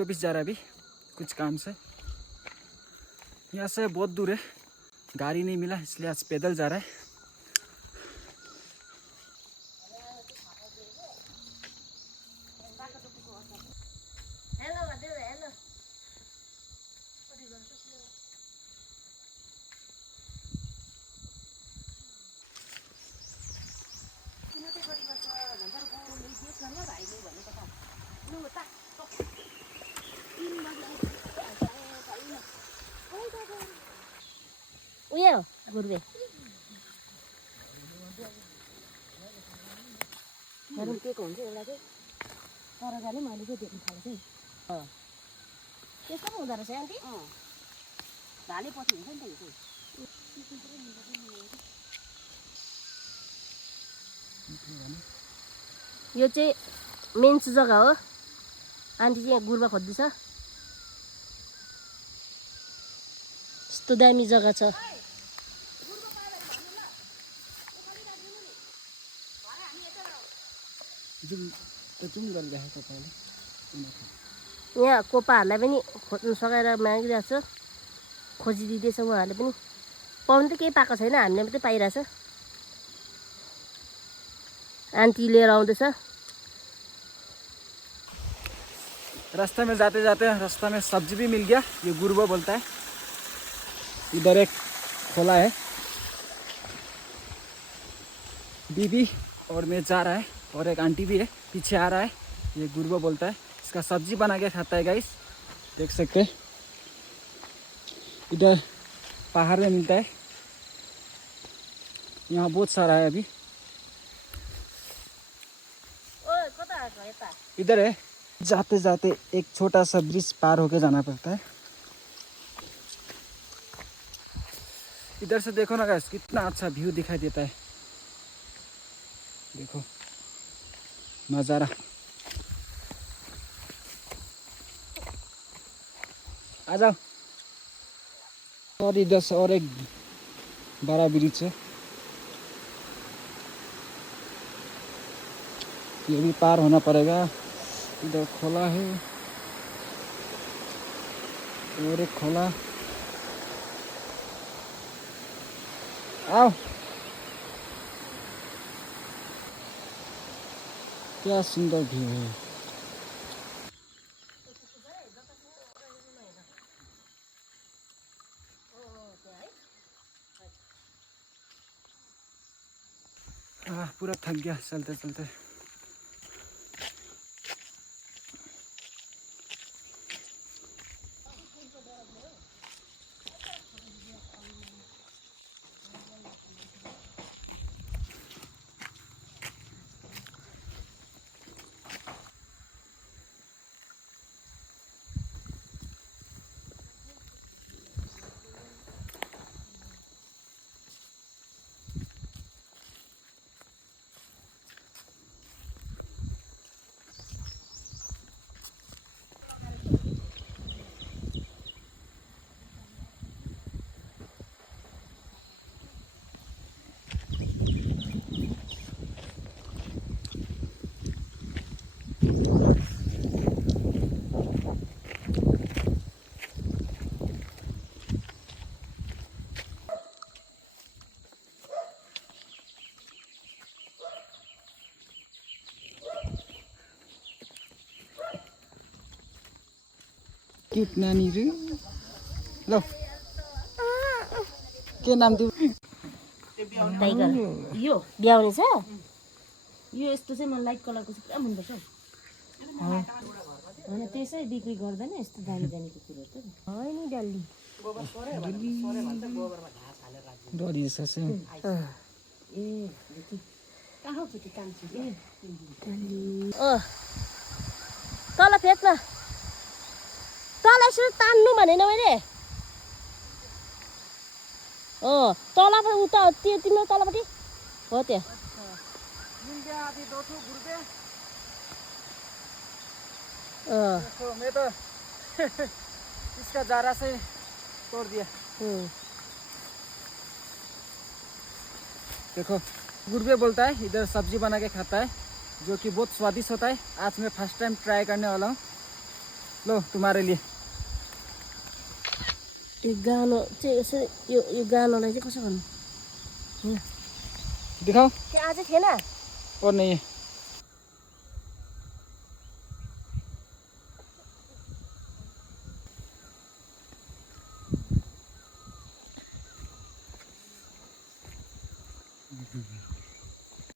Office जा रहा है अभी कुछ काम से। यहाँ से बहुत दूर है, गाड़ी नहीं मिला इसलिए आज पैदल जा रहा है। उयो गुरुबे हेरौँ के को हुन्छ एउटा चाहिँ तर जाने मैले चाहिँ देख्न थालेँ चाहिँ त्यस्तो पो हुँदो रहेछ आन्टी भाले पछि हुन्छ नि त यो चाहिँ मेन्स जग्गा हो। आन्टी चाहिँ यहाँ गुरुबा खोज्दैछ। यस्तो दामी जग्गा छ। यहाँ कोपाहरूलाई पनि खोज्नु सघाएर मागिरहेको छ, खोजिदिँदैछ उहाँहरूले पनि। पाउनु त केही पाएको छैन, हामीले मात्रै पाइरहेछ। आन्टी लिएर आउँदैछ। रास्ते में जाते जाते रास्ता में सब्जी भी मिल गया। ये गुरुबा बोलता है। इधर एक खोला है, बीबी और मैं जा रहा है और एक आंटी भी है पीछे आ रहा है। ये गुरुबा बोलता है, इसका सब्जी बना के खाता है गाइस, देख सकते हैं। इधर पहाड़ में मिलता है, यहाँ बहुत सारा है। अभी इधर है, जाते जाते एक छोटा सा ब्रिज पार होके जाना पड़ता है। इधर से देखो ना गाइस, कितना अच्छा व्यू दिखाई देता है। देखो नज़ारा। आ जाओ। और इधर से और एक बड़ा ब्रिज है, ये भी पार होना पड़ेगा। इधर खोला है और एक खोला। आओ, क्या सुंदर व्यू है। पूरा थक गया चलते चलते। क्यूट नानीहरु ल के नाम दिउ? टाइगर। यो ब्याउने छ। यो यस्तो चाहिँ मलाई लाइट कलरको चाहिँ पुरा मन पर्छ। हैन त्यसै बिक्री गर्दैन यस्तो दामी दामी कुकुरहरु त। हैन नि डल्ली डरी जस्तो ए देखि कहाँ छ त्यो कान्छी ए डल्ली तल फेक न। तल यसो तान्नु भनेन मैले। तल उता त्यो तिम्रो तलपट्टि हो त्यो। तो मैं तो इसका जारा से तोड़ दिया। देखो गुरुबे बोलता है इधर सब्जी बना के खाता है जो कि बहुत स्वादिष्ट होता है। आज मैं फर्स्ट टाइम ट्राई करने वाला हूँ। लो तुम्हारे लिए यो गानो चाहिँ यसो यो गानोलाई चाहिँ कसो गर्नु दिखाओ। त्यो आज थिएन और नहीं है